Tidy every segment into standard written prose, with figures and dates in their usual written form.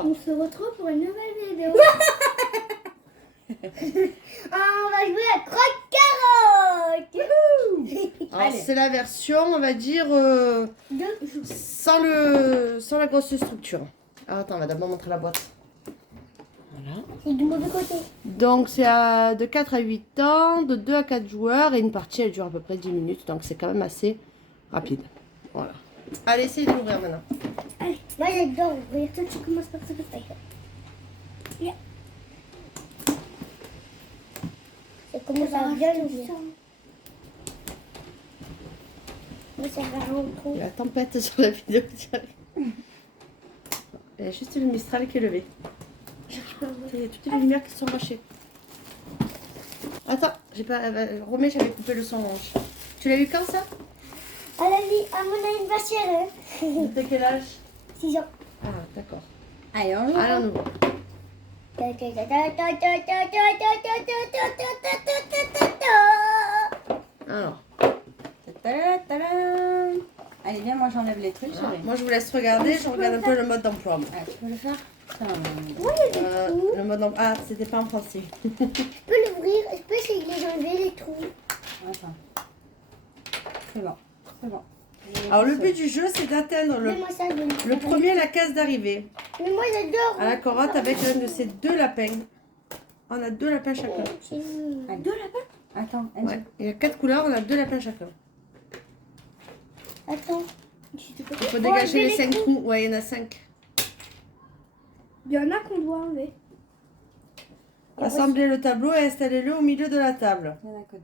pas. On se retrouve pour une nouvelle vidéo. On va jouer à croque-carotte. Alors, Allez. c'est la version, on va dire, sans la grosse structure. Alors, attends, on va d'abord montrer la boîte. Voilà. C'est du mauvais côté. Donc, c'est de 4 à 8 ans, de 2 à 4 joueurs. Et une partie, elle dure à peu près 10 minutes. Donc, c'est quand même assez rapide. Voilà. Allez, essayez de l'ouvrir maintenant. Allez, moi j'adore ouvrir. Toi, tu commences par ce que tu fais. Ça commence à bien l'ouvrir. Moi, ça va rentrer. Il y a la tempête sur la vidéo qui arrive. Il y a juste le Mistral qui est levé. Il y a toutes les lumières qui sont rachées. Attends, j'ai pas. Romain, j'avais coupé le son orange. Tu l'as eu quand ça? À la vie, à mon anniversaire. De quel âge? 6 ans. Ah, d'accord. Allez, on ouvre. Allez, on ouvre. Alors, Tadam. Allez, viens, moi j'enlève les trucs. voilà. Moi je vous laisse regarder, je regarde un peu le mode d'emploi. Ah, tu peux le faire ça, Le mode d'emploi. Ah, c'était pas en français. Je peux l'ouvrir, je peux essayer de les enlever les trous. Attends. C'est bon, c'est bon. Alors, le but du jeu, c'est d'atteindre Mets-moi ça, le premier à la case d'arrivée. Mais moi j'adore. À la corotte avec l'un de ces deux lapins. On a 2 lapins chacun. Ah, 2 lapins. Attends, Angie. Ouais. Il y a 4 couleurs, on a 2 lapins chacun. Attends. Il faut dégager les 5 trous. Ouais, il y en a 5. Il y en a qu'on doit enlever. Assemblez le tableau et installez-le au milieu de la table. Il n'y en a que 2.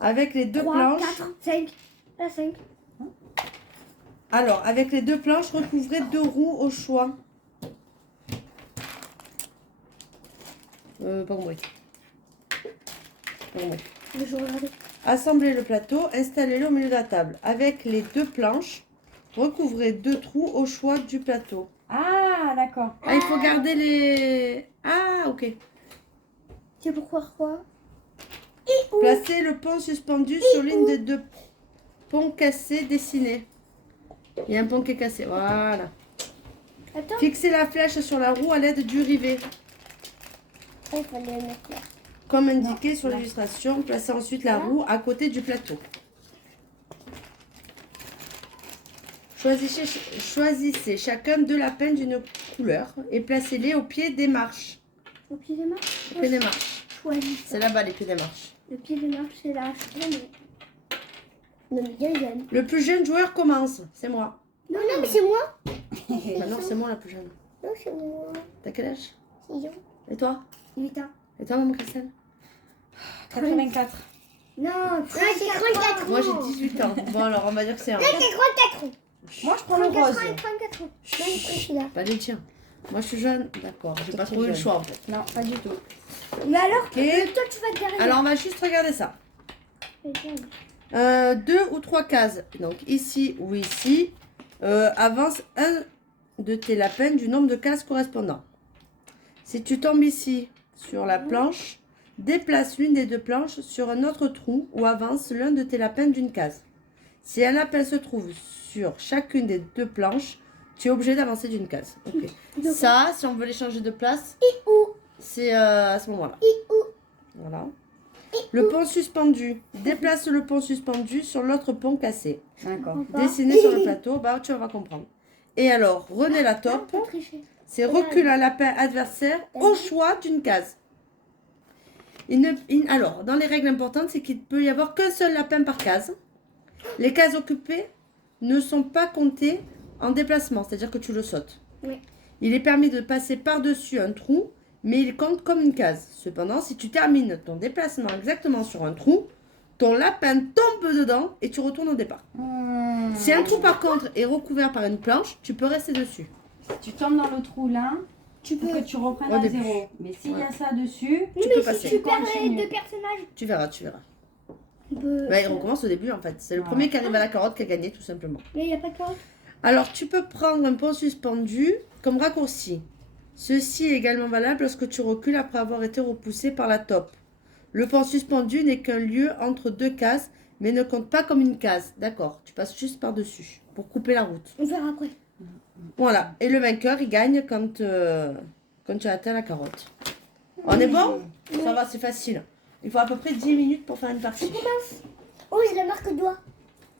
Avec les 2 3, planches. 4, 5. Là, 5. Alors, avec les 2 planches, recouvrez 2 roues au choix. Pas compris. Pas compris. Je vais regarder. Assemblez le plateau, installez-le au milieu de la table. Avec les 2 planches, recouvrez 2 trous au choix du plateau. Ah, d'accord. Ah, il faut garder les... Ah, ok. C'est pourquoi quoi? Placez le pont suspendu sur l'une des 2 ponts cassés dessinés. Il y a un pont qui est cassé, voilà. Attends. Fixez la flèche sur la roue à l'aide du rivet. Ah, il fallait le mettre là. Comme indiqué sur l'illustration, placez ensuite la roue à côté du plateau. Choisissez chacun 2 lapins d'une couleur et placez-les au pied des marches. Au pied des marches. Au pied des marches. Choisis ça. C'est là-bas les pieds des marches. Le pied des marches, c'est là. Non, mais bien jeune. Le plus jeune joueur commence. C'est moi. Non, non, mais c'est moi. Bah non, c'est moi la plus jeune. Non, c'est moi. T'as quel âge? 6 ans. Et toi? 8 ans. Et toi, maman Christelle? 84. Non, j'ai 34 ans. Moi j'ai 18 ans. Bon alors on va dire que c'est un. J'ai 34 ans. Moi, je prends le 34 rose. ans et 34 ans. Moi, je suis là. Pas les tiens. Moi je suis jeune. D'accord. J'ai pas Toi, tu trouvé es le jeune. choix en fait. Non, pas du tout. Mais alors, Ok. toi, tu vas te garer. Alors on va juste regarder ça. 2 ou 3 cases. Donc ici ou ici. Avance un de tes lapins du nombre de cases correspondant. Si tu tombes ici sur la planche, déplace l'une des 2 planches sur un autre trou ou avance l'un de tes lapins d'une case. Si un lapin se trouve sur chacune des 2 planches, tu es obligé d'avancer d'une case. Ok. Ça, si on veut les changer de place, c'est à ce moment-là. Voilà. Le pont suspendu. Déplace le pont suspendu sur l'autre pont cassé. D'accord. Dessiné sur le plateau, bah tu vas comprendre. Et alors, René la top, c'est recule un lapin adversaire au choix d'une case. Alors, dans les règles importantes, c'est qu'il ne peut y avoir qu'un seul lapin par case. Les cases occupées ne sont pas comptées en déplacement, c'est-à-dire que tu le sautes. Oui. Il est permis de passer par-dessus un trou, mais il compte comme une case. Cependant, si tu termines ton déplacement exactement sur un trou, ton lapin tombe dedans et tu retournes au départ. Si un trou par contre est recouvert par une planche, tu peux rester dessus. Si tu tombes dans le trou là, Tu peux. faut que tu reprennes Au à début. 0. Mais s'il y a ça dessus, Tu mais peux si passer. tu perds les Continue. 2 personnages, Tu verras, tu verras. on peut. Bah, il recommence au début en fait. C'est le premier qui arrive à la carotte qui a gagné tout simplement. Mais il n'y a pas de carotte. Alors, tu peux prendre un pont suspendu comme raccourci. Ceci est également valable lorsque tu recules après avoir été repoussé par la top. Le pont suspendu n'est qu'un lieu entre 2 cases, mais ne compte pas comme une case. D'accord, tu passes juste par-dessus pour couper la route. On verra après. Voilà. Et le vainqueur, il gagne quand tu as atteint la carotte. On est bon? Ça va, c'est facile. Il faut à peu près 10 minutes pour faire une partie. Oh, j'ai la marque doigt.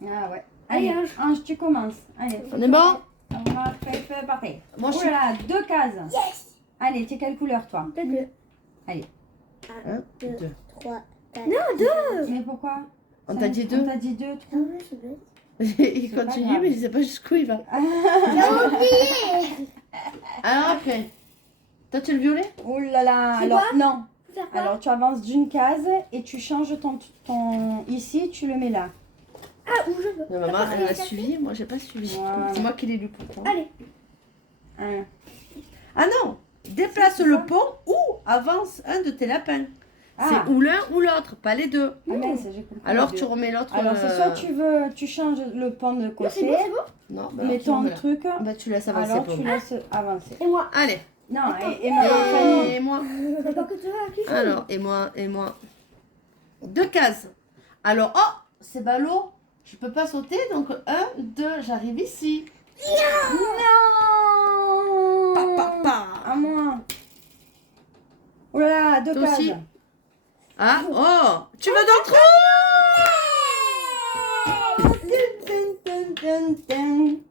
Ah ouais. Allez, Allez, Ange, tu commences. Allez. On est bon? On va faire partir. Moi, je Oh suis... là là, 2 cases. Yes. Allez, tu es quelle couleur, toi? Deux. Allez. 1, 2, 2. 3, 4. Non, 2. Mais pourquoi? On t'a dit On 2. t'a dit 2, Ah ouais, c'est bête. Il pas continue, grave. mais il sait pas jusqu'où il va. J'ai oublié. Alors après, toi tu es le violet? Oh là là. C'est Alors, quoi? non. Faut faire quoi? Alors, tu avances d'une case et tu changes ton... Ici, tu le mets là. Ah, où je veux. Non, maman, T'as elle a pas suivi, moi j'ai pas suivi. Voilà. C'est moi qui l'ai lu pourtant. Allez. Un. Ah non, déplace C'est le ça. pont ou avance un de tes lapins. Ah. C'est ou l'un ou l'autre, pas les deux. Ah mince, j'ai compris. Alors les tu deux. remets l'autre. Alors, c'est soit tu changes le pont de Non, c'est côté, bon, c'est bon. Non, bah, mets alors, tu ton remets là. truc, Bah tu laisses avancer alors pour tu moi. laisses avancer. Et moi. Allez. Non, et maintenant, Fanny. Et moi. C'est pas que tu vas qui Alors, et moi. 2 cases. Alors, oh, c'est ballot. Je peux pas sauter, donc 1, 2, j'arrive ici. Non. Pa. À moi. Oh là là, 2 Toi cases. aussi. Ah, oh, tu veux dans le trou?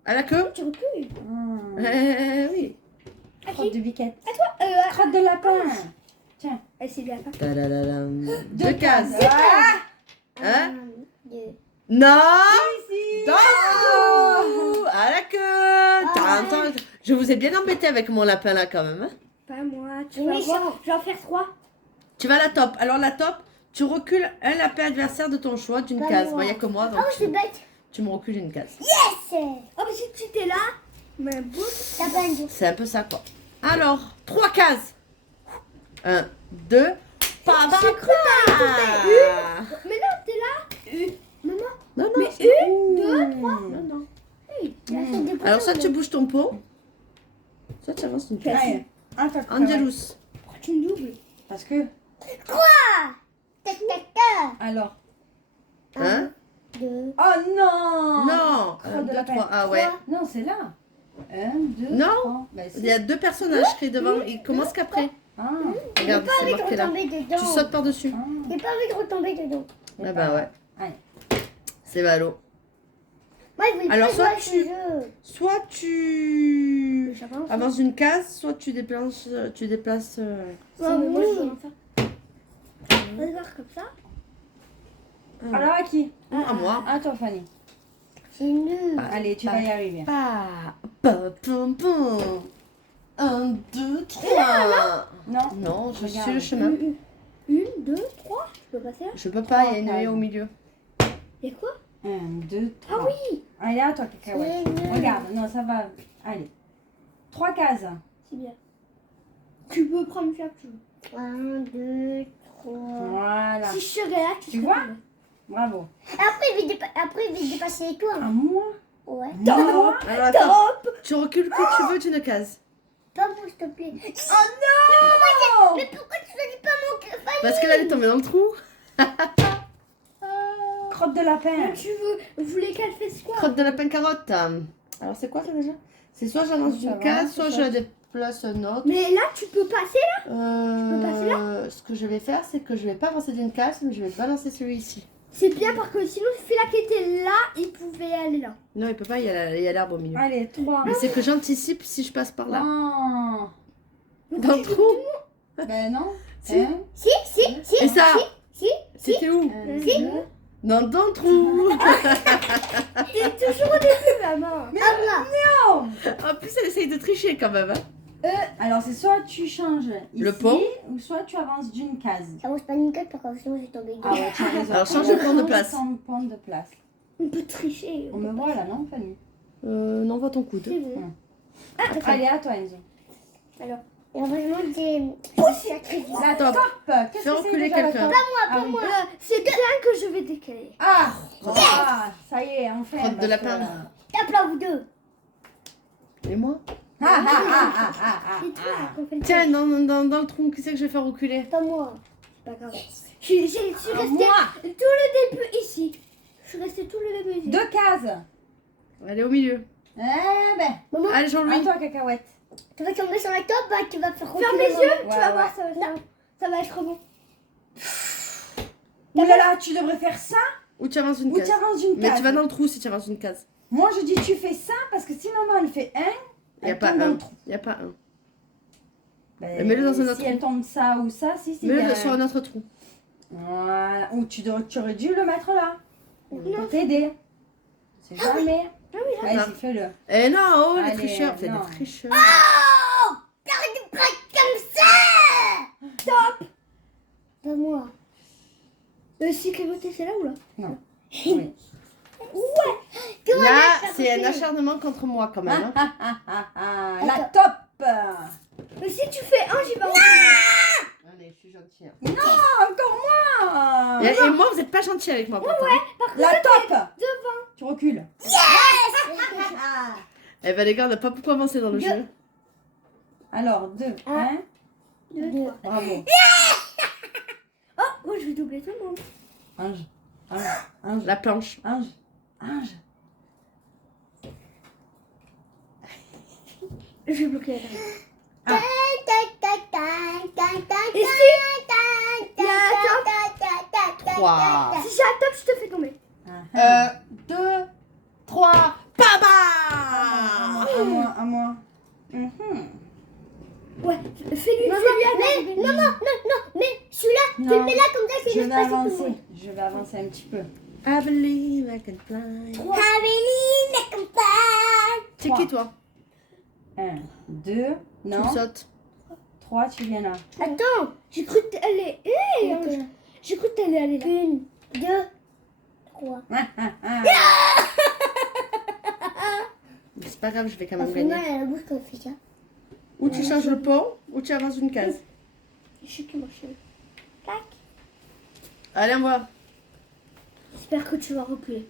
À la queue? Tu recules. Oui. Crotte de biquette. À toi. Crotte de lapin. Tiens. C'est bien ça. Tadadadam. 2 cases. Ah. Hein? 2. Non! Ici. Dans le trou! À la queue! Attends, je vous ai bien embêté avec mon lapin là quand même. Hein? Pas moi. Tu C'est vas méchant. voir. Je vais en faire 3. Tu vas à la top. Alors la top, tu recules un lapin adversaire de ton choix d'une Pas case. moi. Bon, il n'y a que moi, donc Oh, c'est bête. tu me recules une case. Yes. Oh, mais si tu étais là, mais boum, t'as pas une. C'est un peu ça quoi. Alors, 3 cases. 1, 2, pas J'ai cru que t'avais Mais non, t'es là. Maman. Non, non. Mais c'est- 1, 2, 3. Non, non. Hey, la chaîne des Alors, poissons, soit tu là. bouges ton pot, soit tu avances une case. Allez. Un tac. Angelus. Pourquoi tu me doubles? Parce que. Quoi? Tac, tac, tac. Alors. Hein? 2. Oh non. Non. Crotte 1, de 2, lapin. 3. Ah ouais. Non, c'est là. 1, 2, Non. 3. Bah, Il y a 2 personnages écrits devant. Ils commencent qu'après. Ah. J'ai Regarde, pas c'est envie de marqué là. retomber dedans. Tu sautes par-dessus. Ah. J'ai pas envie de retomber dedans. Ah bah ouais. Allez. C'est ballot. Moi, je voulais Alors, pas jouer soit à ce tu- jeu. Soit tu J'avance. avances une case, soit tu déplaces. Ouais, mais moi, je veux ça. On va voir comme ça. Alors à qui? À moi. À toi, Fanny. C'est nul. Allez, tu vas y arriver. Pum, pum. 1, 2, 3. Non. Non, je suis Regarde. le chemin. 1, 2, 3. Je peux passer là? Je peux pas, il y a une Trois haie cases. au milieu. Et quoi? 1, 2, 3. Ah oui! Allez, à toi, cacahuète. C'est nul. Regarde, non, ça va. Allez. 3 cases. C'est bien. Tu peux prendre chaque chose. 1, 2, 3. Voilà. Si je serais là, tu Tu serais vois? pas là. Bravo. Après, il va dépasser les toits. À moi. Ouais. Non. Alors attends, Top! tu recules que tu veux d'une case. Pas moi, s'il te plaît. Oh non. Mais pourquoi tu ne dis pas mon cœur? Parce qu'elle allait tomber dans le trou. Crotte de lapin. Tu veux, vous voulez qu'elle fasse quoi? Crotte de lapin carotte. Alors c'est quoi ça déjà? C'est soit j'avance Ça d'une va, case, c'est soit ça. je déplace une autre. Mais là, tu peux passer là? peux passer Ce que je vais faire, c'est que je vais pas avancer d'une case, mais je vais balancer celui-ci. C'est bien parce que sinon, celui-là qui était là, il pouvait aller là. Non, il peut pas, il y a l'herbe au milieu. Allez, 3. Mais c'est que j'anticipe si je passe par là. Oh. Dans le trou. Ben non. Si. Un, Si, si. Et ça, Si. c'était où? un, Si. deux. Non, dans le trou. T'es toujours au début, maman. Ah, Non. En plus, elle essaye de tricher quand même. Hein. Alors, c'est soit tu changes ici, Le pont. ou soit tu avances d'une case. ça vaut pas une carte parce que sinon, je vais tomber dedans. Ah ouais, tu as raison. Alors, change de pont de Change place. ton pont de place. On peut tricher. On me voit là, non, Fanny? Non, vois ton coude. C'est bon. Allez, à toi, Enzo. Alors, il y a vraiment des sacrifices. La Top. top. Qu'est-ce Fais que c'est reculer déjà la quelqu'un. top? Pas Ah oui. moi. C'est bien que je vais décaler. Ah, ah, ça y est, enfin. Crotte de parce lapin. que- Tape là, vous deux. Et moi? Ah, ah, ah, ah, ah, ah, C'est toi ah. qu'on fait le Tiens, dans le trou, qui c'est que je vais faire reculer? Pas moi. C'est pas grave. Je suis restée Ah, moi. tout le début ici. Je suis restée tout le début ici. 2 cases. Elle est au milieu. Eh ben, Maman, Allez, à Jean-Louis. toi, cacahuète. tu vas tomber sur la top, bah, tu vas faire Ferme reculer les maman. yeux, tu Ouais, vas voir, ouais. ça va être bon. Ouh là là, tu devrais faire ça Ou tu avances une ou tu case. avances une Mais case. tu vas dans le trou si tu avances une case. Moi, je dis tu fais ça parce que si maman elle fait un, Il n'y a elle pas tombe dans un. le trou. Il n'y a pas un. Ben, Mets-le dans un autre Si elle tombe ça ou ça, si, il y Mets-le a sur un autre trou. Voilà. Ou tu aurais dû le mettre là. Pour t'aider. C'est jamais. Vas-y, fais-le. Eh non, oh, les Allez, tricheurs. Vous êtes non. des tricheurs. Oh, t'arrêtes de craquer comme ça. Top. Pas moi. Si Clémenté, c'est là ou là? Non. Oui. Là, c'est un acharnement contre moi quand même. hein. La top. Mais si tu fais un, j'y vais en Allez, je suis gentille. hein. Non, encore moins. Et moi, vous n'êtes pas gentil avec moi. pourtant. La top. Tu recules. Eh ben les gars, on n'a pas beaucoup avancé dans le jeu. Alors, 2, 1. Deux. Bravo. Oh, moi je vais doubler tout le monde. Ange. Ange. Ange. La planche. Ange. Ange. Je vais bloquer la table. Ah. Et si il y a un top, 3. si j'ai un top, je te fais tomber. 2, 3. Baba À moi. Mhm. Ouais, fais-lui, Maman, fais-lui mais, maman, non, mais celui-là, tu Non. le mets là comme ça, c'est Je juste vais passer tout le avancer. monde. Je vais avancer un petit peu. I believe I can fly. Amélie, la campagne. C'est qui toi? 1, 2, Tu non. sautes. 3, tu viens là. Attends, j'ai cru que t'allais. Hé, Attends. j'ai cru que t'allais aller là. 1, 2, 3. C'est pas grave, je vais quand même Ça fait mal gagner. à la bouche quand on fait ça. Ou tu changes le pot, ou tu avances une case. Je sais qui marche. Allez, on va. J'espère que tu vas reculer.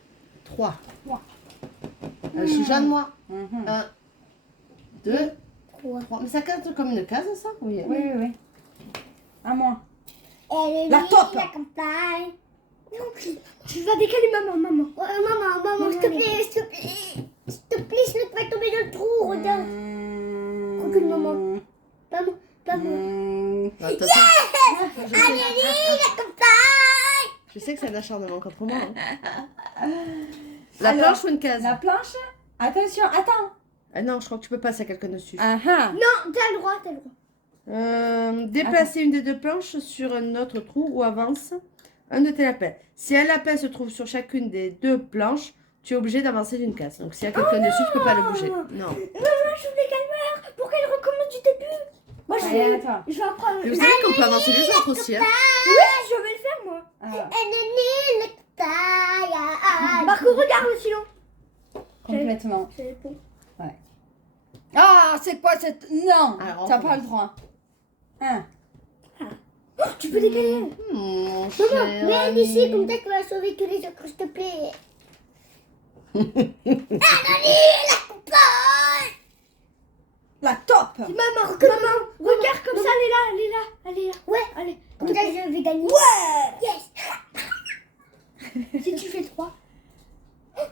3. Trois. Je suis jeune, moi. Mhm. 1, 2, 3. 3. Mais ça compte comme une case, ça? Oui. Oui, oui, oui. À moi. Amélie, La top. la campagne. Tu vas décaler maman. Maman, s'il te plaît, s'il te plaît. S'il te plaît, je ne vais pas tomber dans le trou, regarde. Recule, maman. Pas moi. Attends, Amélie, la campagne. je sais que c'est un acharnement contre moi. hein. La Alors, planche ou une case? La planche. Attention, attends. Ah non, je crois que tu peux passer à quelqu'un dessus. Ah ah. Non, t'as le droit. Déplacer une des deux planches sur un autre trou ou avance un de tes lapins. Si un lapin se trouve sur chacune des deux planches, tu es obligé d'avancer d'une case. Donc s'il y a quelqu'un dessus, tu peux pas le bouger. Non. Maman, je voulais qu'elle meure pour qu'elle recommence du début. Moi, je Allez, vais, à toi. je vais apprendre. Et vous savez qu'on peut avancer les autres aussi. Hein. Oui, je vais le faire moi. Alors, Amélie, la campagne. Marco, regarde le stylo. complètement. C'est bon. Ah, c'est quoi cette... Non, Alors, on t'as commence. pas le droit. 1. Oh, tu peux décaler. Mon cher Maman, mets elle ici, ami. comme ça tu vas sauver tous les autres, s'il te plaît. La top. Maman, regarde comme ça, elle est là. Ouais, Allez. comme ça je vais gagner. Yes. Si tu fais 3.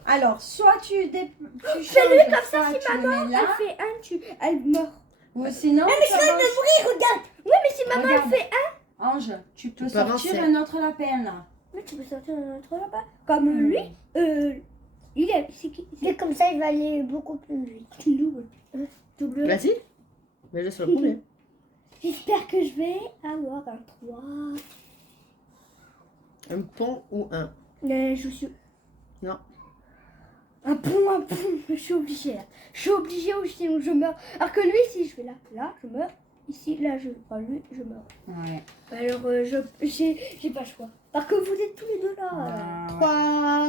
Alors, soit tu changes, Fais-le comme ça, soit si tu le maman, mets là, elle fait 1, elle meurt. ou sinon, Mais tu je vais avances. mourir, regarde. Oui, mais si maman, Regarde. elle fait 1. Ange, tu peux peux sortir avancer. un autre lapin là. Mais tu peux sortir un autre là-bas. Comme lui, il est. C'est qui? Et comme ça il va aller beaucoup plus vite. C'est double. Double. Vas-y. Mets-le sur le premier. J'espère que je vais avoir un 3. Un pont ou un. Je suis. Non. Un pont. Je suis obligée. Là. Je suis obligée ou sinon je meurs. Alors que lui, si je vais là, je meurs. Ici, là, je prends lui, je meurs. Ouais. Alors, j'ai pas le choix. Parce que vous êtes tous les deux là.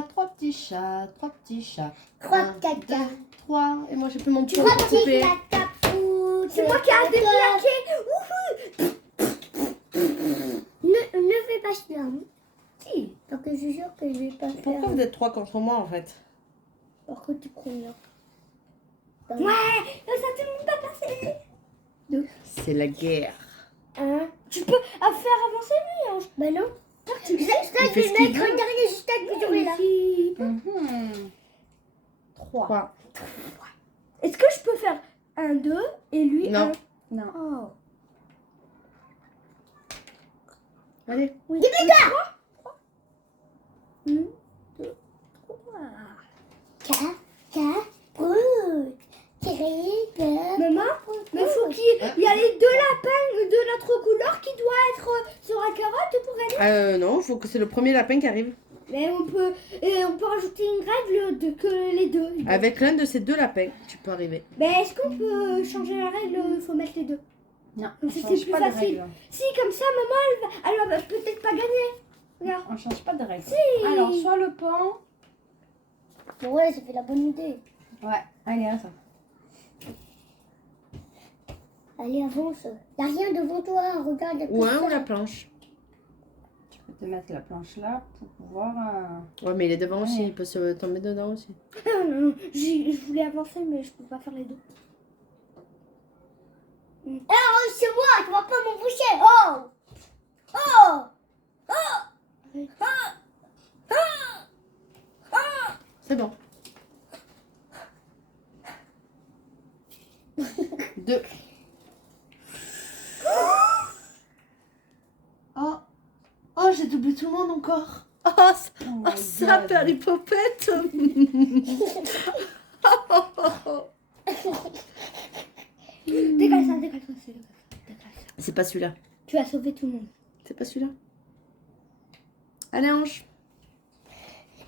Trois petits chats, trois petits chats. 3 Un, caca. 2, 3. Et moi j'ai plus mon pont 3 pour petits couper. caca. C'est moi qui ai déplaqué. Ne fais pas cela. hein. Si. Parce que je suis sûre que je vais pas faire. Pourquoi vous êtes 3 contre moi en fait? Par contre tu prends bien. Ouais, ça tout le monde va passer. C'est la guerre. Hein? Tu peux faire avancer lui, Ange. Bah non. Ça, Il je fait vais ce qu'il mettre veut. derrière juste à que j'aurai là. Si. 3. 3. Est-ce que je peux faire 1, 2 et lui Non. 1? Non. Oh. Allez. Oui. 1, 2, 3. Brut. Tiré. Maman, mais faut qu'il y a les 2 lapins de notre couleur qui doivent être sur la carotte pour gagner. Non, faut que c'est le premier lapin qui arrive. Mais on peut rajouter une règle de que les 2. Avec l'un de ces 2 lapins, tu peux arriver. Mais est-ce qu'on peut changer la règle? Il faut mettre les 2. Non, Comme on ça, change c'est plus pas de facile. règle. Si, comme ça, maman, elle va peut-être pas gagner. Regarde. On change pas de règle. Si. Alors, soit le pont. Ouais, ça fait la bonne idée. Ouais, allez, attends. Allez, avance. Y a rien devant toi. Regarde. Ou un ou la planche. Tu peux te mettre la planche là pour pouvoir. Ouais, mais il est devant aussi, Ouais. il peut se tomber dedans aussi. Non, je voulais avancer, mais je peux pas faire les 2. Oh, c'est moi. Tu vas pas m'emboucher. Oh. Oh. C'est bon. 2. Oh, j'ai doublé tout le monde encore. Oh, Oh my ça, God. Perlipopette. Dégage ça, dégage ça. C'est pas celui-là. Tu vas sauver tout le monde. C'est pas celui-là. Allez, Ange.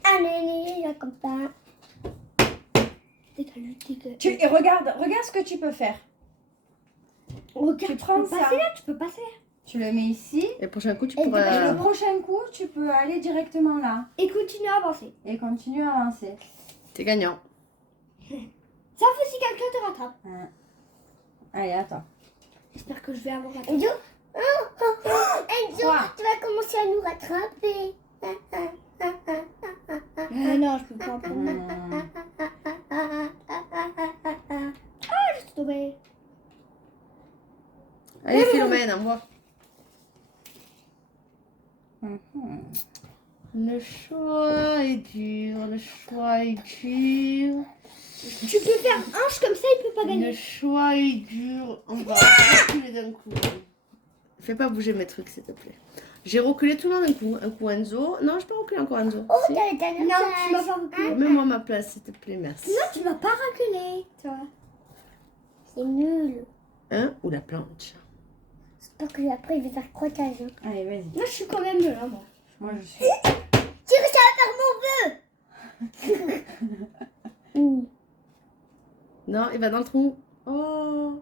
Allez, là, comme ça. Dégage, dégage. Et regarde ce que tu peux faire. Regarde, tu tu prends peux ça. passer là, tu peux passer là. Tu le mets ici. Et le prochain coup, tu Et Et pourras. le prochain coup, tu peux aller directement là. Et continue à avancer. Et continue à avancer. T'es gagnant. Sauf si quelqu'un te rattrape. Allez, attends. J'espère que je vais avoir Enzo, Enzo, Quoi? tu vas commencer à nous rattraper. non, je peux pas prendre. Je suis tombée. Allez, Philomène, envoie. Le choix est dur, le choix est dur. Tu peux faire hanche comme ça, il peut pas Le gagner. choix est dur. On va reculer d'un coup. Fais pas bouger mes trucs, s'il te plaît. J'ai reculé tout le monde d'un coup. Un coup Enzo. Non, je peux reculer encore Enzo. Oh, Si. t'as la Non, tu m'as pas reculé. Mets-moi ma place, s'il te plaît, merci. Non, tu m'as pas reculé. Toi. C'est nul. Un ou la planche. J'espère que après il va faire croquage. Hein. Allez, vas-y. Moi, je suis quand même là, moi. Moi, je suis. Tire, ça va faire mon vœu. Non, il va dans le trou. Oh.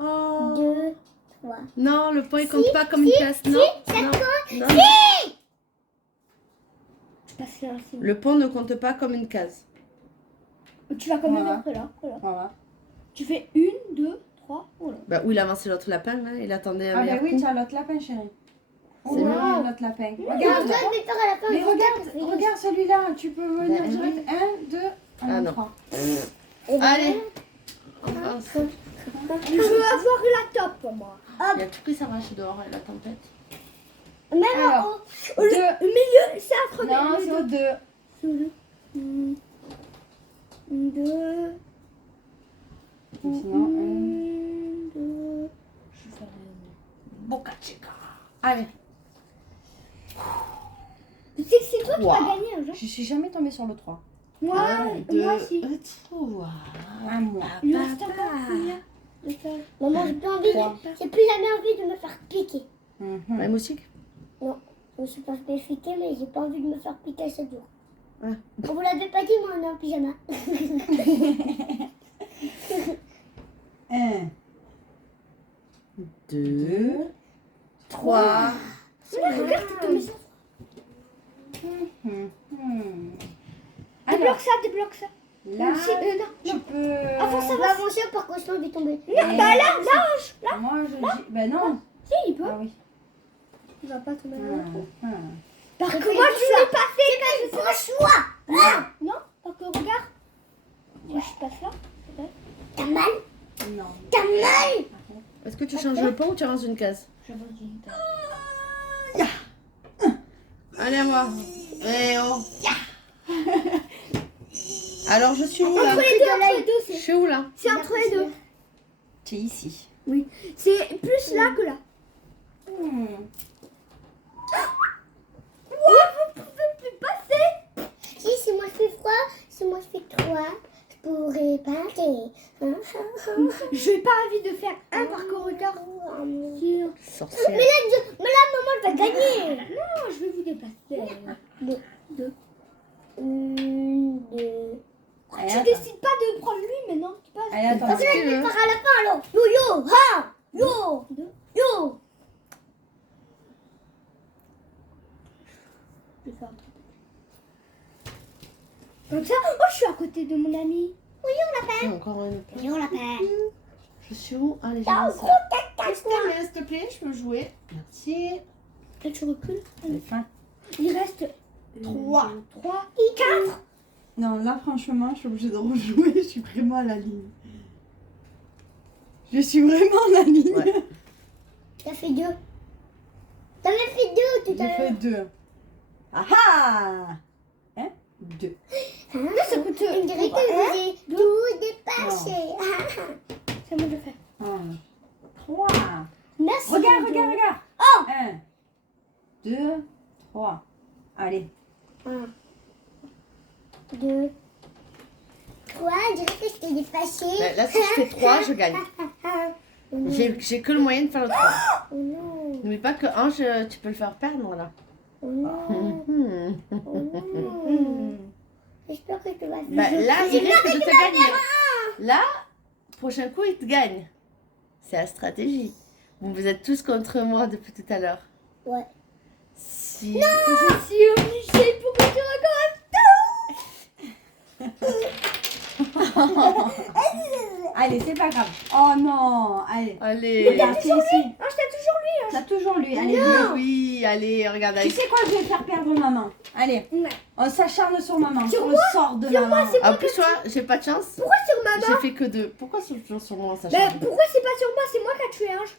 Oh. 2, 3. Non, le point il compte pas comme une place. Non, non, non. Je passe là, c'est bon. Le pont ne compte pas comme une case. Tu vas quand même Voilà. être là. Voilà. Voilà. Tu fais 1, 2, 3. Voilà. Bah, où il a avancé l'autre lapin, là. Il attendait un Ah, meilleur ben oui, coup. tu as l'autre lapin, chérie. Oh, C'est oui, bon. l'autre lapin. Regarde, Regarde. je vais faire à la fin. Mais je regarde, regarde celui-là. Tu peux venir Ben, direct. 1, 2, Ah, non. 3. Allez. Avance. Je veux avoir la top, moi. Il a tout pris sa vache dehors, la tempête. Même en Alors, haut. Le milieu, c'est affreux. non, c'est au 2. C'est au 2. 2. Sinon, 2. je vais faire Boca Chica. Allez. Tu sais que c'est toi qui Wow. vas gagner un jour. Je suis jamais tombée sur le 3. Moi, 1, 2, moi aussi. 3. À moi. Il me reste encore combien de faire Maman, j'ai plus envie. J'ai plus jamais envie de me faire piquer. La moustique. Je me suis pas fait piquer, mais j'ai pas envie de me faire piquer ce jour. Ouais. On vous l'avait pas dit, mais on est en pyjama. 1, 2, 3. Regarde, t'es tombé ça. Alors, Débloque ça, débloque ça. là, Si, non, tu non. peux. Avance, On va avancer par contre, sinon il est tombé. Non, bah là, Moi, je dis. Ben non. si, il peut. Ah oui. Il va pas tomber là. Hum. Par C'est contre, pas moi, pour je l'ai pas fait. C'est pas le choix. Non, parce que regarde. Je passe là. peut-être. T'as mal? Non. T'as mal? Est-ce que tu changes le pont ou tu avances une case? Je vais une table. Allez, à moi. Eh oh. Alors, je suis où là? Entre les deux, entre les deux, Je c'est. suis où là? C'est entre les deux. Tu es ici. Oui. C'est plus là que là. Hmm. Vous pouvez plus passer. Si moi je fais froid, si moi je fais 3, je pourrais passer. J'ai pas envie de faire un par corridor. Sorcière. Mais là, maman, elle va gagner. Non, je vais vous déplacer. Deux. 1, 2. Allez, Tu attends. décides pas de prendre lui maintenant. Tu passes. Allez, attends. Parce que je vais faire à la fin alors. Yo yo, ha, yo, yo. Je vais faire un truc. Comme ça, oh, je suis à côté de mon ami. Oui, on l'appelle. Encore une place. Oui, on l'appelle. Je suis où? Allez, T'as un j'ai gros ça. caca. S'il te plaît, je peux jouer. Merci. Là, tu recules. C'est fin. Il reste 3. 4. Non, là, franchement, je suis obligée de rejouer. Je suis vraiment à la ligne. Je suis vraiment à la ligne. Ouais. T'as fait 2. T'en as fait 2 tout J'ai à fait l'heure. 2. Ah ah! 1, 2. Là, ça coûte. On dirait que vous avez tout dépassé. C'est moi de le faire. 1, 3. Merci. Regarde, regarde, regarde. Oh. 1, 2, 3. Allez. 1, 2, 3. On dirait que je t'ai dépassé. Ben, là, si je fais 3, je gagne. Oh non. J'ai que le moyen de faire le 3. Oh non. N'oublie pas que Ange, tu peux le faire perdre là. Oh non. Hmm. Oh non. J'espère que tu vas faire. Ben, là, il risque de te gagner. Là, prochain coup, il te gagne. C'est la stratégie. Bon, vous êtes tous contre moi depuis tout à l'heure. Ouais. Si... Je suis obligée pour que tu Allez, c'est pas grave. Oh non. Allez. Allez. Regarde, c'est ici. Ah, je t'ai toujours lui. T'as toujours lui. Allez, Mais oui, allez, regarde. tu Avec... sais quoi, je vais faire perdre maman. Allez, Ouais. on s'acharne sur maman. Sur Sur le moi sort de Sur maman. moi, c'est En plus, toi, j'ai pas de chance. Pourquoi sur maman? J'ai fait que 2. Pourquoi c'est toujours sur moi, ça Ben, change? pourquoi c'est pas sur moi? C'est moi qui a tué Ange.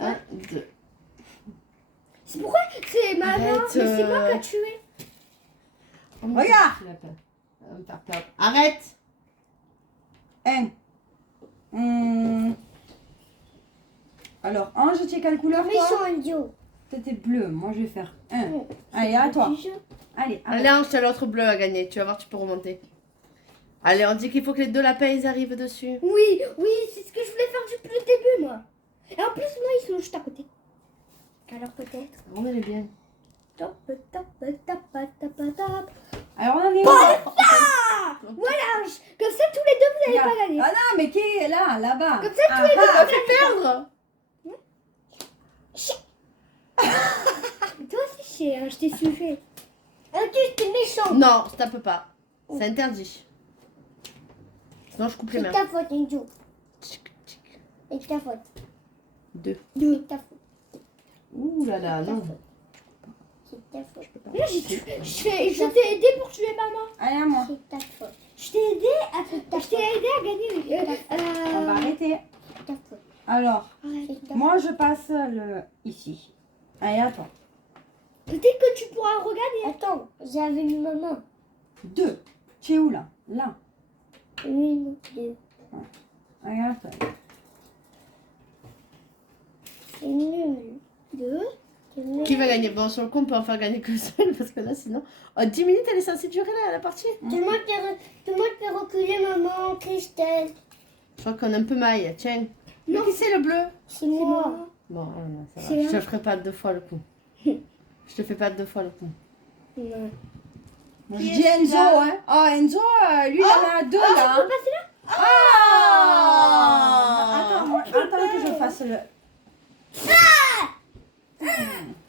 1, 2. C'est pourquoi c'est maman? Arrête, Mais c'est moi qui a tué. Regarde. Tu l'appelles. Ça va me faire perdre. Arrête. 1. Alors, Ange, tu es quelle couleur Mais ils toi? sont en duo. Toi, t'es bleu. Moi, je vais faire 1. Allez, à toi. Allez, Allez, Ange, t'as l'autre bleu à gagner. Tu vas voir, tu peux remonter. Allez, on dit qu'il faut que les deux lapins, ils arrivent dessus. Oui, c'est ce que je voulais faire depuis le début, moi. Et en plus, moi, ils sont juste à côté. Alors peut-être. On est bien. Top, top, top, top, top, top. Alors, on en est où? Ah Voilà, comme ça, tous les deux, vous n'allez pas gagner. Ah non, mais qui est là, là-bas? Comme ça, tous les deux, Ah, vous allez Perdre. Toi aussi, chier, hein, je t'ai sujet. Tu es méchant. Non, je tape pas. C'est interdit. Sinon, je coupe les C'est mains. ta faute, Enzo. C'est ta faute. 2. C'est ta faute. Ouh là là, non. C'est ta faute. Là, je t'ai aidé pour tuer maman. Allez, à moi. C'est ta faute. Je t'ai aidé à gagner. On va arrêter. C'est ta faute. Alors, C'est ta moi, je passe le ici. Allez, à toi. Peut-être que tu pourras regagner. Attends, j'avais mis maman. 2. Tu es où, là? Là. 1, 2. Allez, à toi. C'est nul. 2. C'est nul. Qui va gagner? Bon, sur le coup, on peut en faire gagner que seul parce que là, sinon. Oh, 10 minutes, elle est censée durer là, la partie. Tout le monde fait reculer maman, Christelle. Je crois qu'on a un peu maille. Tiens. Non. Mais qui c'est le bleu? C'est moi. Bon, non, ça va. C'est Je te un- ferai pas 2 fois le coup. Je te fais pas 2 fois le coup. Non. Moi, je dis Enzo, hein. Oh, Enzo, lui, il en a 2, là. On peut passer là? Ah! Attends que je fasse le...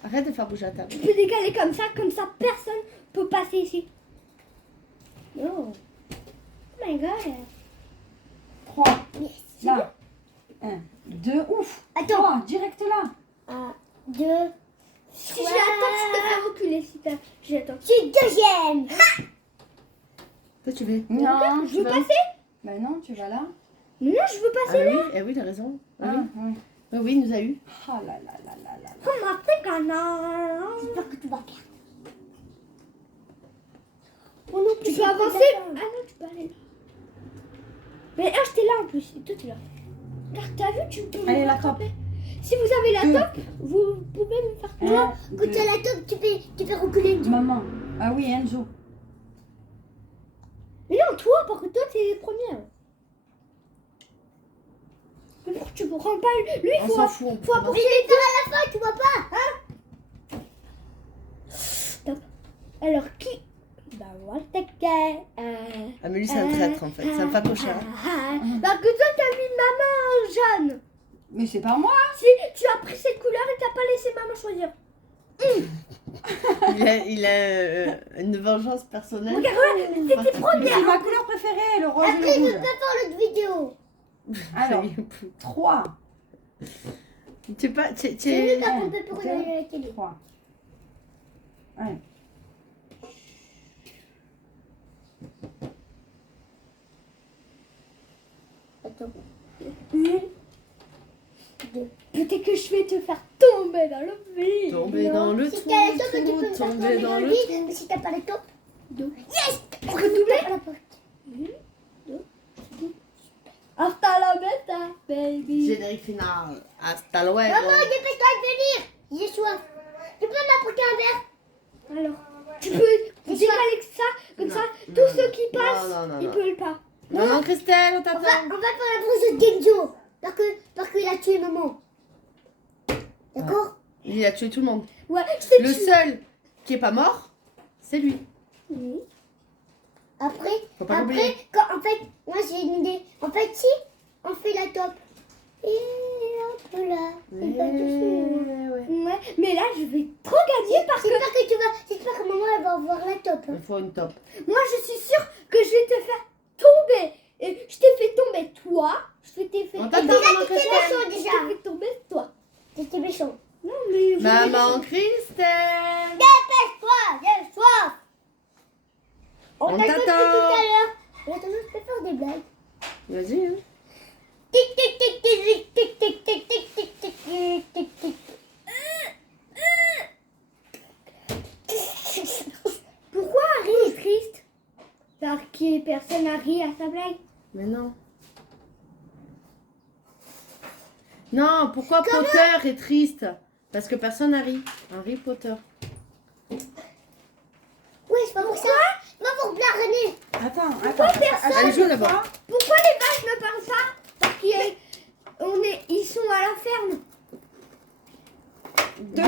Arrête de faire bouger la table. Tu peux décaler comme ça personne peut passer ici. Oh. Oh my god. 3. Yes. Là. 1, 2. Ouf. Attends. 3. Direct là. 1, 2. Si je l'attends, je te fais reculer si t'as. J'attends. C'est deuxième. Toi, tu veux? Non. Je veux vas- passer? Ben non, tu vas là. Mais non, je veux Ah passer. oui, eh oui, t'as raison. Ah, Ah, oui. oui. Oui, oui, il nous a eu. Oh là là là là là. Comment t'es canard? J'espère que tu vas perdre. Tu peux avancer. Ah non, tu peux pas aller là. Mais j'étais là en plus, et toi t'es là. Regarde, t'as vu, tu peux Allez, me la rattraper. Si vous avez la top, vous pouvez me faire Un, Toi, quand deux. tu as la top, tu peux reculer. Maman. Ah oui, Enzo. Mais non, toi, parce que toi t'es première. Mais pourquoi tu prends pas lui, On faut s'en fout. on faut prend apporter Mais tu à la fin, tu vois pas. top. Alors qui bah voilà, t'inquiète. Ah, mais lui, c'est un traître en fait. C'est un facochère. Parce que toi t'as mis maman en jaune. Mais c'est pas moi. Si tu as pris cette couleur et t'as pas laissé maman choisir. Il a une vengeance personnelle. Regarde, t'étais Mais première. c'est ma couleur préférée, le rose et Après, le je rouge. peux faire l'autre vidéo. Alors, 3. Tu sais pas, tu C'est lui es... qui a pompé pour regarder la télé. 3. Allez. Attends. Peut-être que je vais te faire tomber dans le vide. Tomber dans le Si t'as la top, tu peux me faire tomber tomber dans dans le le vide. Mais si t'as pas la top, Deux. yes. Redoubler. À la porte. Hasta la vista, baby. générique final. Hasta luego. Maman, dépêche-toi de venir. J'ai soif. Tu peux m'apporter un verre? Alors, tu peux décaler ça, comme Non, ça, non, tous ceux non. qui passent, Non, ils peuvent pas. Non, non, Christelle, on On t'attend. va faire la brousse de Genzo. Parce qu'il a tué maman. D'accord? Il a tué tout le monde. Ouais, c'est Le seul qui est pas mort, c'est lui. Oui. Après, Faut pas l'oublier. en fait, moi j'ai une idée. En fait, si on fait la top. Et hop là. C'est pas dessus. Ouais. Ouais, mais là, je vais trop gagner parce que J'espère que maman elle va voir la top. Il faut une top. moi, je suis sûre que je vais te faire tomber. Et je t'ai fait tomber toi. Je t'ai fait On Et t'attend, déjà, maman t'étais Christelle. méchant Je déjà. t'ai fait tomber toi. T'étais méchant. Non, mais Maman Christelle. Dépêche-toi, j'ai soif. On t'a dit t'attend. tout à l'heure. Mais attends, je peux faire des blagues. Vas-y. Hein. Tic tic tic tic tic tic tic tic tic tic tic tic. pourquoi Harry est triste? Parce que personne n'a ri à sa blague. Mais non. Non, pourquoi Potter est triste? Parce que personne n'a ri. Harry Potter. Ouais, c'est pas pour ça. C'est pas pour Blarney. Attends. Elle joue d'abord. Pourquoi les vaches ne parlent pas? Parce qu'ils sont à la ferme. 2.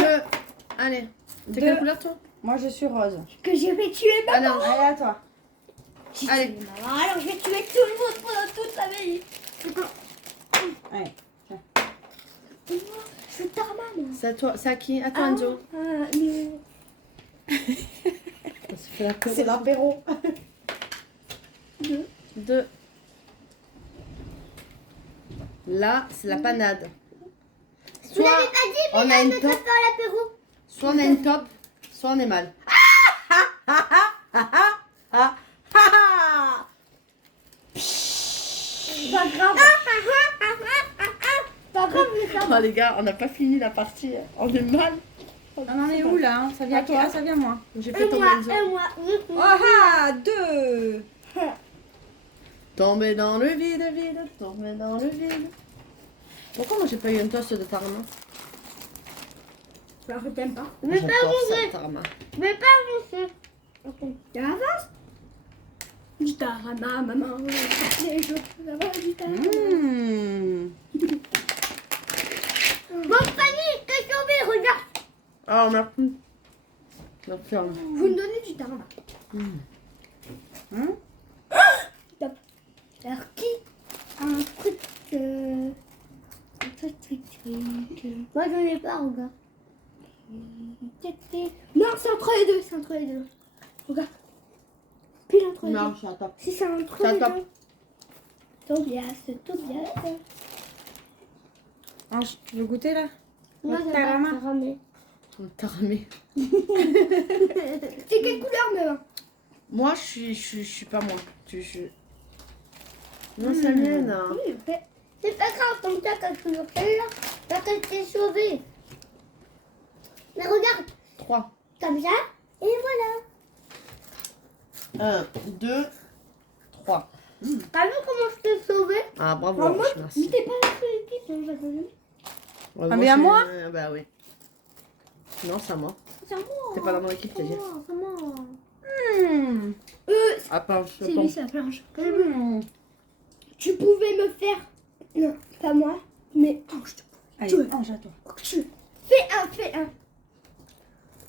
Allez. T'es Deux. quelle couleur toi? Moi, je suis rose. Que je vais tuer maman. Alors, Allez, à toi. J'ai allez. tué maman, alors je vais tuer tout le monde pendant toute la vie. Allez. C'est ta maman. C'est à toi. C'est à qui? À toi, Enzo. Mais... C'est l'apéro. 2. Là, c'est la panade. Vous l'avez pas dit, mais on là, a je une peux top, faire l'apéro. soit on a une top, soit on est mal. Pas grave. Pas grave, mais ça va. Oh les gars, on n'a pas fini la partie. On est mal. On en est où là? Ça vient à toi, ça vient à moi. J'ai fait tomber Enzo. Oh ah, 2. Tomber dans le vide, vide, tomber dans le vide. Pourquoi moi j'ai pas eu un toast de tarama? Alors je t'aime pas. Mais pas J'adore ça, avancer. le tarama. Mais pas avancer. Tu avances. Du tarama, maman. Les jours, ça va, du tarama. Bon, Fanny, t'es tombée, regarde. Oh merci. Merci. Vous me donnez du tarama. Top. Alors qui a un truc un truc. Moi, j'en ai pas, regarde. Non, c'est entre les deux, c'est entre les deux. Regarde. Pile entre les Non, deux. je suis à top. Si c'est entre C'est les top. deux. Tobias. Ah, tu veux goûter là? Moi, Le j'ai tarama. pas ramé. Taramé. C'est quelle couleur même? Moi je suis pas moi. Non, c'est la mienne. Hein. Oui, en fait. C'est pas grave, comme ça, quand tu le fais là, t'as qu'à t'es sauvé. Mais regarde, 3. comme ça, et voilà. 1, 2, 3. T'as vu comment je t'ai sauvé? Ah, bravo, Ah, moi, Ange, merci. mais t'es pas la seule équipe, hein, j'avais. Ouais, mais à c'est- moi Bah oui. Non, c'est à moi. C'est à moi. T'es pas dans mon équipe, t'as dit. C'est à moi. Attends, C'est lui, c'est la planche. Hmm. Tu pouvais me faire. Non, pas moi, mais. Oh, je te Allez, Ange, à toi. Fais un.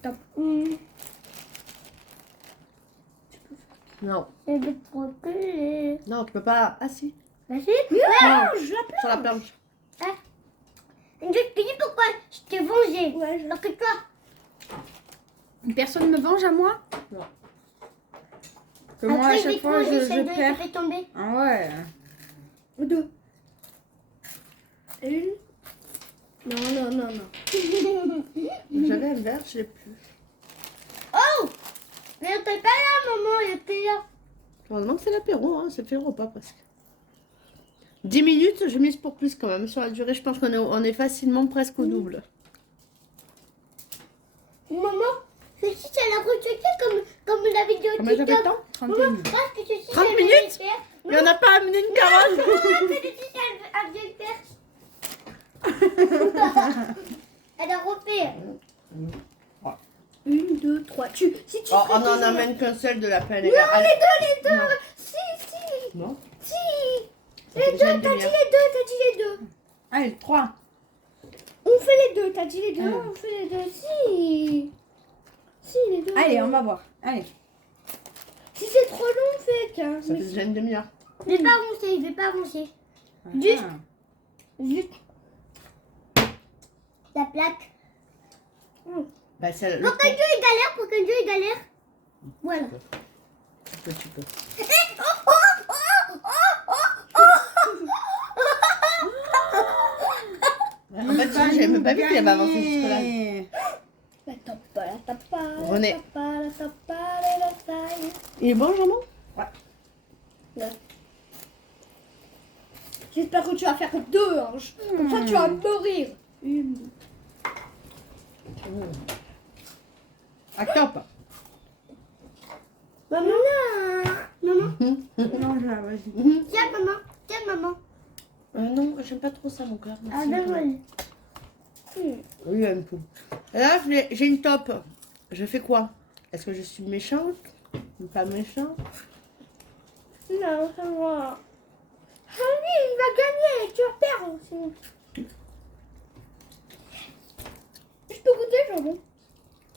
Top. Non. Je vais te reculer. Non, tu peux pas. Ah si. Vas-y. Planche, la planche. Sur la planche. Je te dis pourquoi je t'ai vengé. Ouais, Alors que toi, Personne me venge à moi? Non. Que moi, à après, chaque fois, je celle de perds. fait tomber. Ah ouais. 2. Une. Non. J'avais un verre, je l'ai plus. Oh! Mais on t'est pas là, maman, il était là. Heureusement que c'est l'apéro, hein. C'est fait au repas presque. 10 minutes, je mise pour plus quand même. Sur la durée, je pense on est facilement presque au double. Maman, ceci, c'est la rejeté comme la vidéo Combien ça fait de TikTok. temps? 30 Maman, minutes. parce que ceci, 30 elle minutes veut le faire. Il y en a pas amené une carotte. Maman, ceci, elle veut le faire. Elle a refait. 1, 2, 3. Si tu Oh, ferais on en toujours- amène qu'un seul de la peine. Non, les deux. Non. Si. Non. Si. Ça fait Les déjà deux, une t'as dit demi-heure. les deux. Allez, 3. On fait les deux, t'as dit les deux, Ah. on fait les deux. Si, les deux. Allez, on va voir. Allez. Si c'est trop long, on fait 15. Ça fait déjà une demi-heure. Je vais pas avancer, je vais pas avancer. Juste. Juste. La plaque. Bah, c'est le Pour que Dieu il galère, Voilà. tu peux. En fait, j'avais même pas vu qu'il avait avancé jusque-là. La tapa, la tapa, René. la tapa, la tapa, la taille. Il est bon, jambon? J'espère que tu vas faire 2, Ange. Comme ça, tu vas mourir. Une. Ah, top. Maman. Maman. Non, là, vas-y. Tiens, maman. Tiens, maman. Non, j'aime pas trop ça, mon cœur. Ah, Merci. donne-moi. Oui, un peu. Là, j'ai une top. Je fais quoi? Est-ce que je suis méchante ou pas méchante? Non, ça va. Ah oui, il va gagner. Tu vas perdre aussi. Je peux goûter, jambon.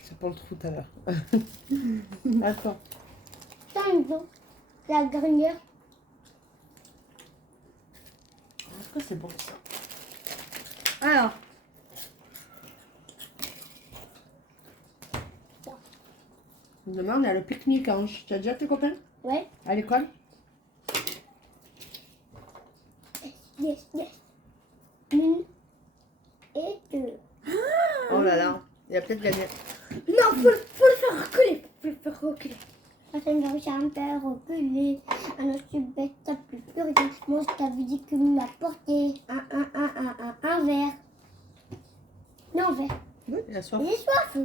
C'est pour le trou tout à l'heure. Attends. Tiens, une dent. La dernière. Est-ce que c'est bon ça? Alors, Demain, on a le pique-nique, Ange. Tu as déjà tes copains Ouais. à l'école? Yes. Une. Et deux. Oh là là, il a peut-être gagné. Non, faut le faire reculer. Faut le faire reculer. Personne ne jamais faire reculer. Un autre bête, ça plus rien. Moi, je t'avais dit que m'a porté un verre. Non, un verre. Oui, il a soif. J'ai soif.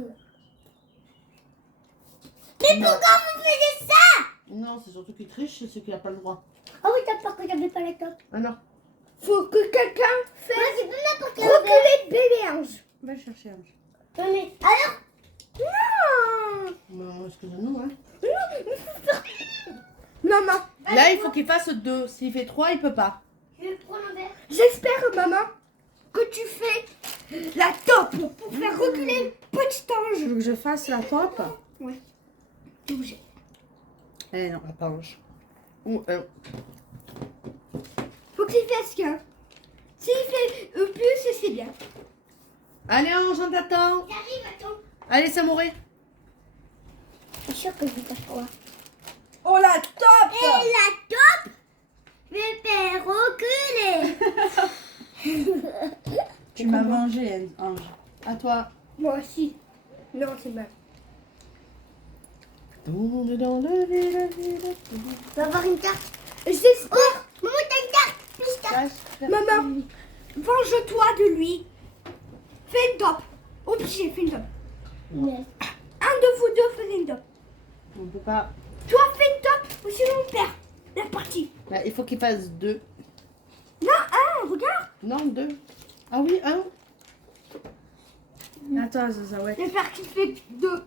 Mais pourquoi vous faites ça? Non, c'est surtout qu'il triche, c'est ceux qui n'ont pas le droit. Ah oui, t'as peur que j'avais pas la top. Ah non. Faut que quelqu'un fasse Moi, tu peux m'apporter un verre. reculer bébé Ange. va chercher Ange. Non, mais alors? Non. Bah, excusez-nous, hein. Maman, Là, il faut qu'il fasse 2. S'il fait 3, il peut pas. Je vais prendre un verre. j'espère, maman, que tu fais la top pour faire reculer petit Tu Ange. veux que je fasse la top? Bouger. Eh non. Attends, Ange. Ou Faut qu'il fasse qu'un. S'il fait plus, c'est bien. Allez, Ange, on t'attend. J'arrive, attends. Allez, Samouré. Je suis sûre que je vais faire quoi? Oh la top! Et la top, je vais faire reculer. Tu m'as mangé, Ange. À toi. Moi aussi. Non, c'est mal. Tourne dans le village. Je vais avoir une carte. J'espère. Maman, t'as une carte. Plus carte. Maman, venge-toi de lui. Fais une top. Obligé, fais une top. Yes. Un de vous deux, faites une top. On peut pas. Toi, fais une top, ou sinon on perd. la partie. Bah, il faut qu'il fasse 2. Ah, regarde. Non, 2. Ah oui, 1. Attends, ça ouais. J'espère qu'il fait 2.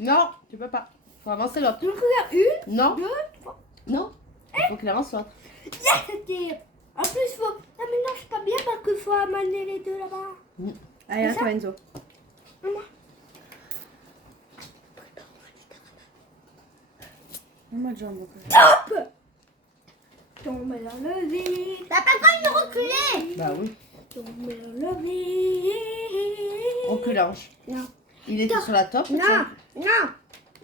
Non, tu peux pas. Faut avancer l'autre. Donc regarde, une, Non, 2, 3. non. Il faut qu'il avance l'autre. C'était. En plus, faut. Ah, mais non, c'est pas bien parce qu'il faut amener les deux là-bas. Allez, à C'est toi, Enzo. Maman. Moi, de jambes. Top. Tombe dans le vide. T'as pas le droit de me reculer. Bah oui. Tombe dans le vide. Reculange. Non. Il était sur la top. tu Non, vois. non.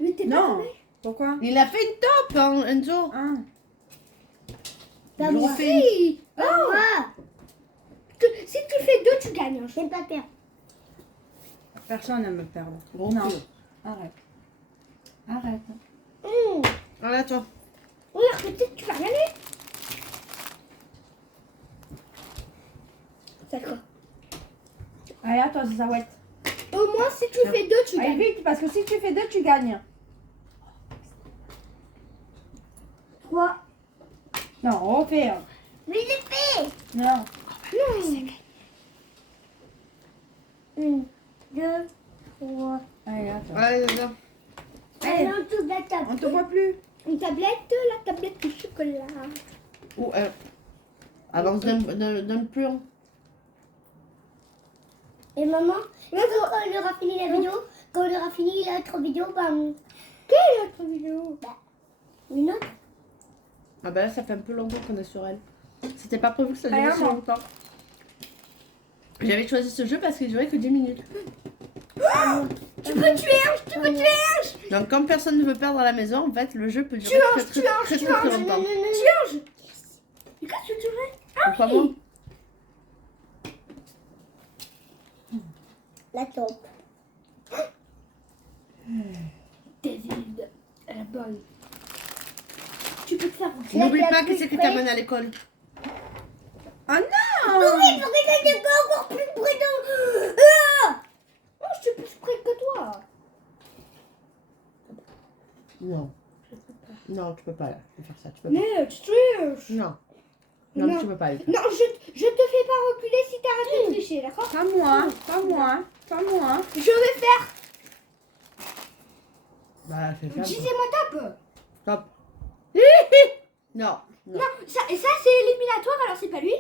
Mais t'es pas Non. tombé. Pourquoi? Il a fait une top, hein, Enzo. Un. Bah, Il moi. refait une- Si. Bah, moi. Si tu fais 2, tu gagnes. Hein. J'aime pas perdre. Personne n'aime me perdre. Gros Non. cul. Arrête. Arrête. Allez, à toi. Regarde, peut-être que tu vas gagner. D'accord. Allez, à toi, Zazaouette. Au moins, si tu fais 2, tu Allez, gagnes. vite, parce que si tu fais 2, tu gagnes. 3. Non, refais. Mais je l'ai fait. Non. 1, 2, 3. Allez, à toi. Allez, Enzo. Allez, En dessous de la table. on te voit plus. Une tablette, la tablette de chocolat. Ou avance d'un plomb. Et maman, quand on aura fini la vidéo, quand on aura fini l'autre vidéo, bah, Quelle autre vidéo? une autre. Ah bah là, ça fait un peu longtemps qu'on est sur elle. C'était pas prévu que ça Allez, durait si maman. longtemps. J'avais choisi ce jeu parce qu'il durait que 10 minutes. Tu peux tuer un, tu peux tuer un. Donc comme personne ne veut perdre à la maison, en fait, le jeu peut durer très longtemps. Non, non, non, non. Change. Et quand tu tuerais? Pourquoi moi? La taupe. David, elle est bonne. Tu peux te faire. N'oublie pas que c'est que t'amènes à l'école. Oh non! Oui, pour que ça devienne encore plus près dans... Oh, je suis plus près que toi. Non. Non, tu peux pas là. Tu peux faire ça. Tu peux pas. Mais tu triches. Non. Non, Non. tu peux pas aller. Non, je te fais pas reculer si t'arrêtes de tricher, d'accord? Pas moi, pas moi, pas moi. Je vais faire. Bah, fais faire. Disez-moi top. Stop. Non. Non. Non, ça c'est éliminatoire, alors c'est pas lui.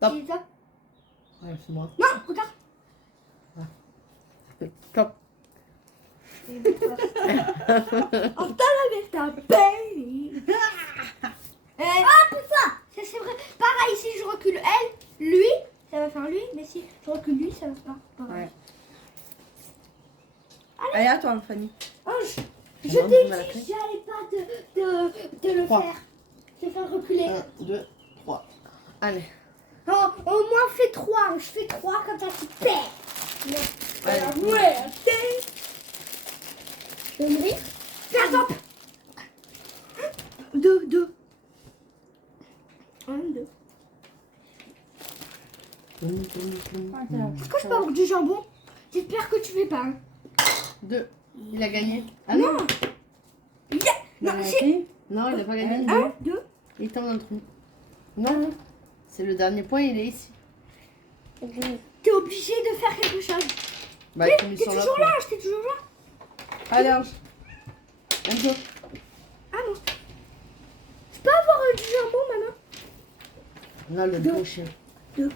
Top. Dis top. Ouais, c'est moi. Non, regarde. Top. Hasta la vista, baby. Ah, putain. Ça c'est vrai. Pareil, si je recule elle, lui, ça va faire lui. Mais si je recule lui, ça va faire pareil. Ouais. Allez, à toi, Fanny. Oh, je Comment t'ai on met la clé dit, j'allais pas de le Trois. faire. Je vais faire reculer. 1, 2, 3. Allez. Oh, au moins fais 3. Je fais 3 comme ça tu perds. Allez. Ouais, Je vais mourir. fais top. 2. 1, 2. Est-ce que je peux avoir du jambon? J'espère que tu fais pas. Hein. 2. Il a gagné. Ah Non. non. Il a... Non, c'est... Non, il a pas gagné. 1, 2. Il est dans le trou. Non. C'est le dernier point, il est ici. T'es obligé de faire quelque chose. Bah, Oui, il t'es sur toujours l'autre. là, j'étais toujours là. Allez, Ange. Enzo. Ah non. Je peux avoir du jambon, maman? Là, le Deux. gauche. 2.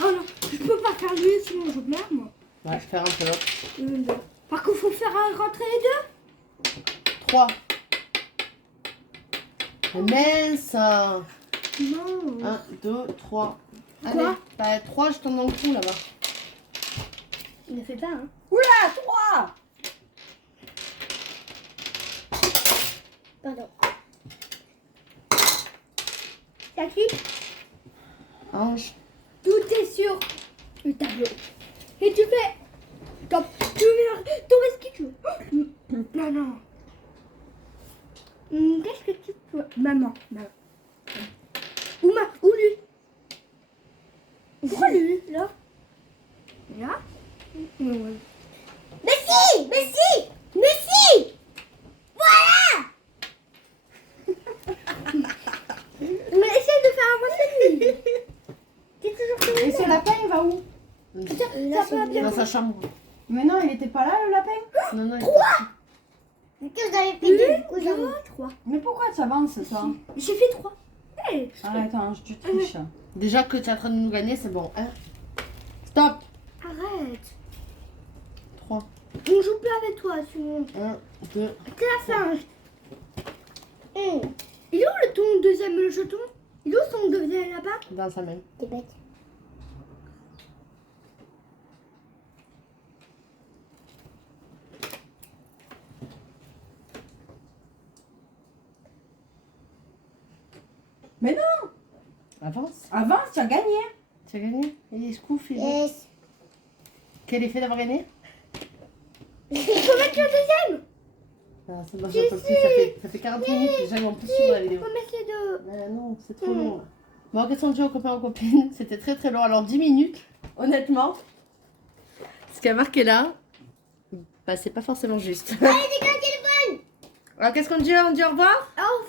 Oh non, je peux pas faire lui, sinon je meurs, moi. Ouais, je vais faire un peu l'autre. 1, 2. Par contre, faut faire rentrer les deux. 3. Mince. Non. 1, 2, 3. Quoi? Allez. Bah, 3 jetons dans le trou là-bas. Il ne fait pas, hein. Oula, 3! Pardon. T'as qui? Ange. Tout est sur le tableau. Et tu fais. Top. Tu veux tomber ce que tu veux. Non, non. Qu'est-ce que tu peux. Maman. Ou lui. Pourquoi lui, là? Là? Non. Mais si. Voilà. c'est bien. Dans sa chambre. Mais non, il était pas là le lapin. Non, non, Mais que vous avez fait deux, du coup, j'en ai. 3. Mais pourquoi tu avances toi? J'ai fait 3. Hey. Arrête, hein, tu triches. Déjà que tu es en train de nous gagner, c'est bon. Hein. Stop. Arrête. 3. On joue plus avec toi, Simon. 1, 2. C'est la fin. Il est où ton deuxième jeton? Il est où son deuxième là-bas? Dans sa main. T'es bête. Mais non, Avance. avance, tu as gagné. Tu as gagné. Il est scouf. Yes. Quel effet d'avoir gagné? Il faut mettre le deuxième. Ah, c'est bon, j'en peux plus. Ça fait 40 minutes déjà qu'on peut suivre la vidéo. Il faut mettre les deux. Ah, non, c'est trop long. Là. Bon, question de jeu aux copains aux copines. C'était très très long. Alors 10 minutes, honnêtement. Ce qui a marqué là, bah, c'est pas forcément juste. Allez, décolle le téléphone. Alors qu'est-ce qu'on dit? On dit au revoir? Au